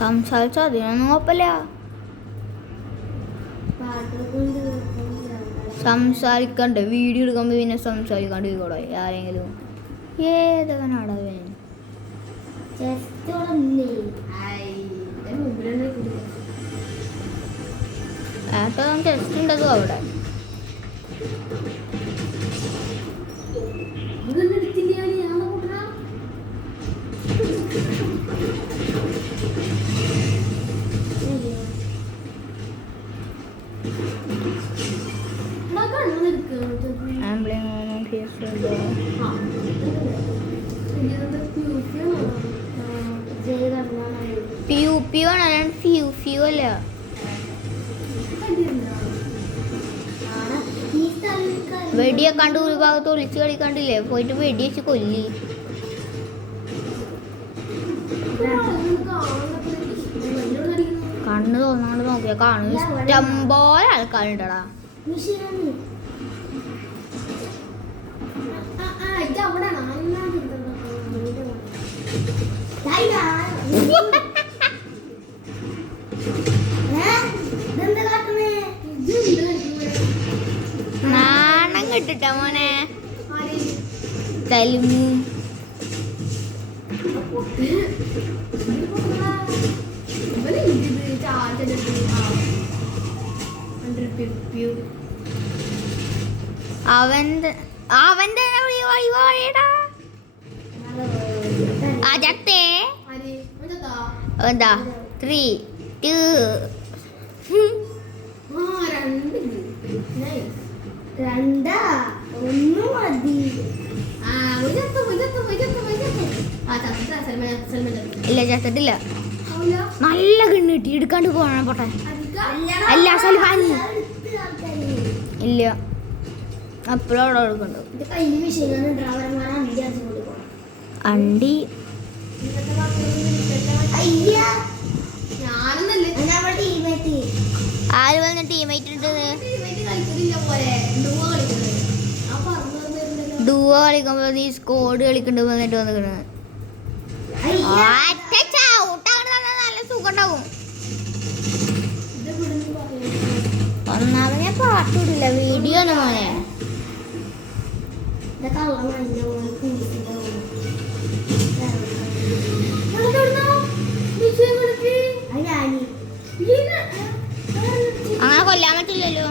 സംസാരിച്ചോ അതിനൊന്നും കുഴപ്പമില്ല. സംസാരിക്കണ്ടേ വീഡിയോ എടുക്കുമ്പോ പിന്നെ സംസാരിക്കാണ്ട് കൂടെ ആരെങ്കിലും ഏതവനാടാ ടെസ്റ്റ് ഉണ്ടതോ അവിടെ അല്ല വെടിയെ കണ്ട് ഒരു ഭാഗത്ത് ഒളിച്ച് കളിക്കണ്ടില്ലേ പോയിട്ട് വെടി വെച്ച് കൊല്ലി. കണ്ണ് തോന്നാണ്ട് നോക്കിയാ കാണും. ഇഷ്ടംപോലെ ആൾക്കാരുണ്ടടാ. നാണം കിട്ടിട്ട മോനെ തലിമു. അവന്റെ അജത്തെ എന്താ 3 2 ഇല്ല ചത്തിട്ടില്ല. നല്ല കണ്ണ് കിട്ടി എടുക്കാണ്ട് പോണ പോട്ടെ. അല്ല സൽമാൻ ഇല്ല അപ്പോഴവിടെ എടുക്കണ്ടോ അണ്ടി ആര് വന്ന ടീമേറ്റ് ഉണ്ട്. ഡുവോ കളിക്കുമ്പോ നീ സ്കോഡ് കളിക്കണ്ട് വന്നിട്ട് വന്നിക്കണ്. നല്ല സുഖം ഉണ്ടാവും. ഒന്നാമത് ഞാൻ പാട്ടില്ല വീഡിയോ ആണ് മോനെ. അങ്ങനെ കൊല്ലാൻ പറ്റില്ലല്ലോ.